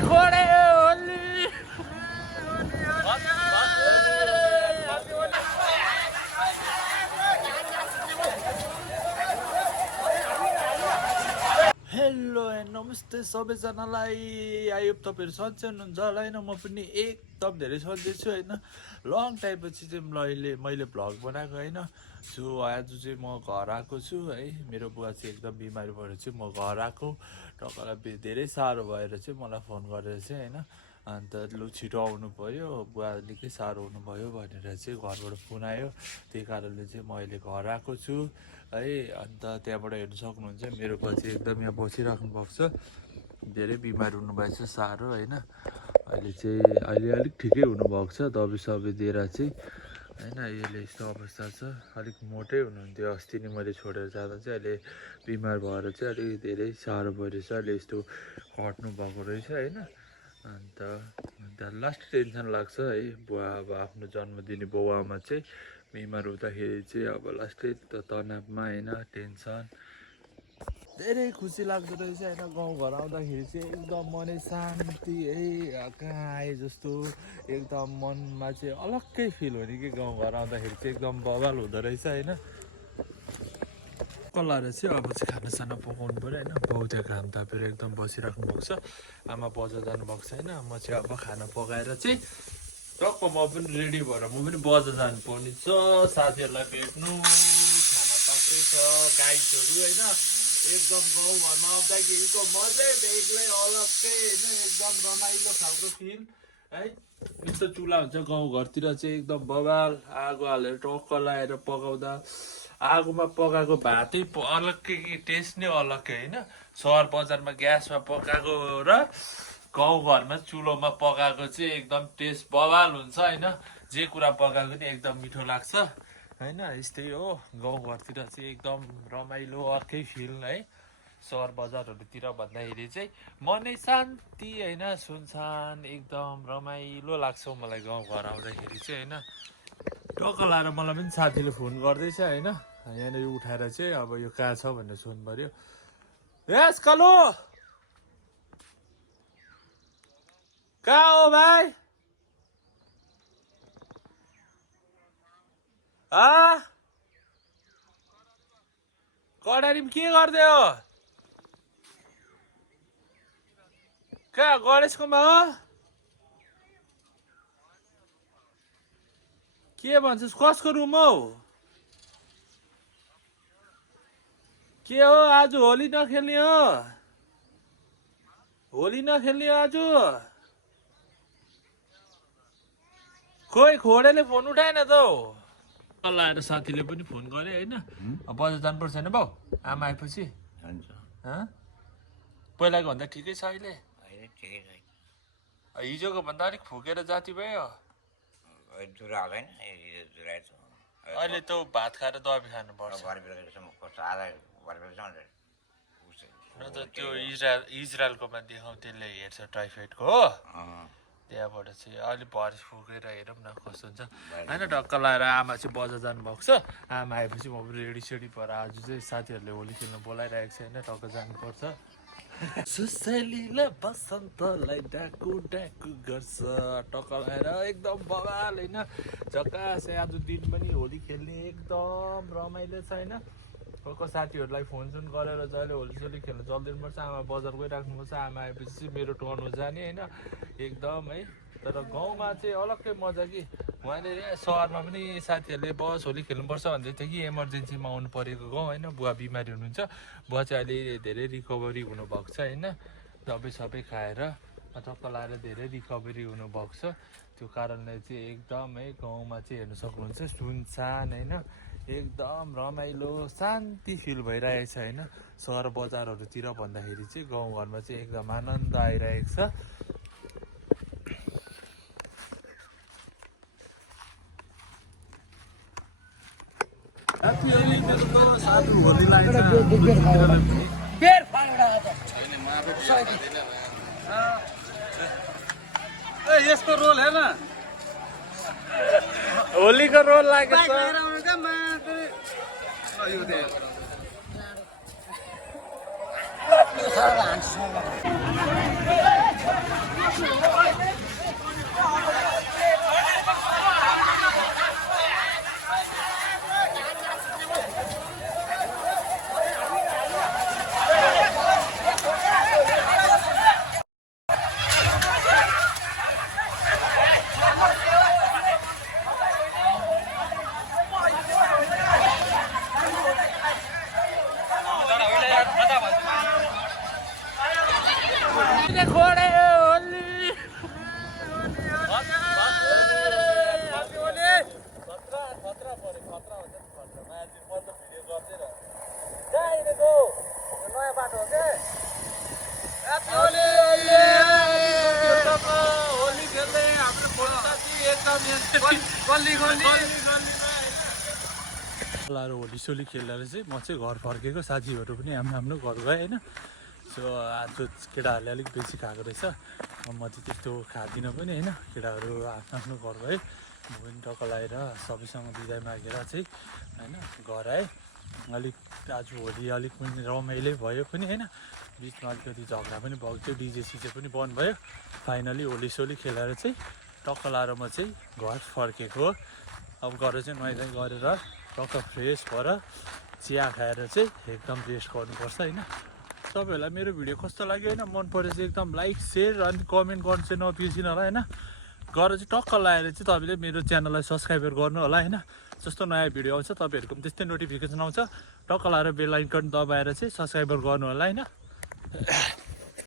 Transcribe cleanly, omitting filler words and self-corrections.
Khode Holi hello and नमस्ते सबैजनालाई। I hope तपाईँहरू सन्चै हुनुहुन्छ होला होइन। म पनि एकदम धेरै सन्चै छु होइन। लङ टाइम पछि चाहिँ मैले भ्लग बनाएको होइन। सो आज चाहिँ म घर आएको छु है। मेरो बुवा चाहिँ एकदम बिमारी भएर चाहिँ म घर आएको। टक्कलाई धेरै साह्रो भएर चाहिँ मलाई फोन गरेर चाहिँ होइन, अन्त लु छिटो आउनु पऱ्यो, बुवा निकै साह्रो हुनुभयो भनेर चाहिँ घरबाट फोन आयो। त्यही कारणले चाहिँ म अहिले घर आएको छु है। अन्त त्यहाँबाट हेर्नु सक्नुहुन्छ मेरो बुवा चाहिँ एकदम यहाँ बसिराख्नु भएको छ। धेरै बिमार हुनुभएछ साह्रो होइन। अहिले अलिक ठिकै हुनुभएको छ, दबाई सबै दिएर चाहिँ होइन। अहिले यस्तो अवस्था छ, अलिक मोटै हुनुहुन्थ्यो अस्ति नै मैले छोडेर जाँदा चाहिँ। अहिले बिमार भएर चाहिँ अलिक धेरै साह्रो भइरहेछ। अहिले यस्तो खट्नु भएको रहेछ होइन। अन्त लास्ट टेन्सन लाग्छ है। बुवा अब आफ्नो जन्मदिने बाउ आमा चाहिँ बिमार हुँदाखेरि चाहिँ अब लास्टै तनावमा होइन, टेन्सन। धेरै खुसी लाग्दो रहेछ होइन। गाउँघर आउँदाखेरि चाहिँ एकदम मनै शान्ति है, कहाँ आए जस्तो एकदम मनमा चाहिँ अलग्गै फिल हुने कि गाउँघर आउँदाखेरि चाहिँ एकदम बवाल हुँदो रहेछ होइन। कलाएर चाहिँ अब चाहिँ खानासाना पकाउनु पऱ्यो होइन। बाउ त्यहाँ घाम तापेर एकदम बसिराख्नु भएको छ, आमा बजार जानुभएको छ होइन। म चाहिँ अब खाना पकाएर चाहिँ टक्क म पनि रेडी भएर म पनि बजार जानुपर्ने छ, साथीहरूलाई भेट्नु। खाना पाक्दै छ, गाइडहरू होइन। एकदम गाउँघरमा आउँदाखेरिको मजै बेग्लै अलग्गै होइन, एकदम रमाइलो खालको फिल है। यस्तो चुल्हा हुन्छ गाउँघरतिर चाहिँ एकदम बवाल, आगो हालेर टक्क लगाएर पकाउँदा आगोमा पकाएको भातै अलग्गै कि टेस्ट नै अलग्गै होइन। सहर बजारमा ग्यासमा पकाएको र गाउँघरमा चुलोमा पकाएको चाहिँ एकदम टेस्ट बवाल हुन्छ होइन। जे कुरा पकाएको नि एकदम मिठो लाग्छ होइन। यस्तै हो, गाउँघरतिर चाहिँ एकदम रमाइलो अर्कै फिल है। सहर बजारहरूतिर भन्दाखेरि चाहिँ मनै शान्ति होइन, सुनसान एकदम रमाइलो लाग्छ मलाई गाउँघर आउँदाखेरि चाहिँ होइन। टक्क लाएर मलाई पनि साथीले फोन गर्दैछ होइन। यहाँनिर उठाएर चाहिँ अब यो कहाँ छ भनेर सोध्नु पऱ्यो। यस कलो कहाँ हो भाइ? कडारीमा के गर्दै हो? कहाँ गणेशकोमा हो? के भन्छस्, कसको रुम हौ? के हो आज होली नखेल्ने हो? होली नखेल्ने हो आज? खोइ खोडेले फोन उठाएन त हौ। लाएर साथीले पनि फोन गरे होइन। बजार जानुपर्छ होइन बाउ, आमा आएपछि? पहिलाको भन्दा ठिकै छ अहिले? हिजोको भन्दा अलिक फुकेर जाति भयो। अहिले त भात खाएर दबाई खानुपर्छ। न त त्यो इजरायलकोमा देखाउँ, त्यसले हेर्छ टाइफाइडको हो। त्यहाँबाट चाहिँ अलिक भरि फुकेर हेरौँ न कस्तो हुन्छ होइन। ढक्क लाएर आमा चाहिँ बजार जानुभएको छ। आमा आएपछि म पनि रेडी भएर आज चाहिँ साथीहरूले होली खेल्नु बोलाइरहेको छ होइन। टक्क जानुपर्छ। सुसेलीले बसन्तलाई डाकु डाकु गर्छ, टक्क लाएर एकदम बवाल होइन, झकास। आज दिन पनि होली खेल्ने एकदम रमाइलो छ होइन। को साथीहरूलाई फोन गरेर जहिले होली सोली खेल्नु चल्दिनुपर्छ। आमा बजार गइराख्नुपर्छ, आमा आएपछि चाहिँ मेरो टर्न हो जाने होइन एकदम है। तर गाउँमा चाहिँ अलग्गै मजा कि। वहाँनिर सहरमा पनि साथीहरूले बस होली खेल्नुपर्छ भन्दै थियो कि इमर्जेन्सीमा आउनु परेको गाउँ होइन। बुवा बिमारी हुनुहुन्छ, बुवा चाहिँ अहिले धेरै रिकभरी हुनुभएको छ होइन। दबाई सबै खाएर टक्क लाएर धेरै रिकभरी हुनुभएको छ। त्यो कारणले चाहिँ एकदम है गाउँमा चाहिँ हेर्नु सक्नुहुन्छ सुनसान होइन, एकदम रमाइलो शान्ति फिल भइरहेको छ होइन। सहर बजारहरूतिर भन्दाखेरि चाहिँ गाउँघरमा चाहिँ एकदम आनन्द आइरहेको छ। यसको रोल हेर्न, होलीको रोल लागेको छ। गल्ली गल्ली लाएर होलीसोली खेलेर चाहिँ म चाहिँ घर फर्केको साथीहरू पनि आफ्नो घर गएँ होइन सो आज केटाहरूले अलिक बेसी खाएको रहेछ म चाहिँ त्यस्तो खाँदिनँ पनि होइन केटाहरू आफ्नो घर गएँ म पनि टक्क लगाएर सबैसँग बिदाई मागेर चाहिँ होइन घर आएँ अलिक आज होली अलिक पनि रमाइलो भयो पनि होइन बिचमा अलिकति झगडा पनि भएको थियो डिजे सिजे पनि बन्द भयो फाइनली होलीसोली खेलेर चाहिँ टक्क लाएर म चाहिँ घर फर्केको अब गएर चाहिँ नुहाइधुवाइ गरेर टक्क फ्रेस भएर चिया खाएर चाहिँ एकदम रेस्ट गर्नुपर्छ होइन तपाईँहरूलाई मेरो भिडियो कस्तो लाग्यो होइन मन पऱ्यो चाहिँ एकदम लाइक सेयर अनि कमेन्ट गर्नु चाहिँ नबिर्सिनु होला होइन गएर चाहिँ टक्क लगाएर चाहिँ तपाईँले मेरो च्यानललाई सब्सक्राइबर गर्नु होला होइन जस्तो नयाँ भिडियो आउँछ तपाईँहरूको पनि त्यस्तै नोटिफिकेसन आउँछ टक्क लगाएर बेल आइकन दबाएर चाहिँ सब्सक्राइबर गर्नु होला होइन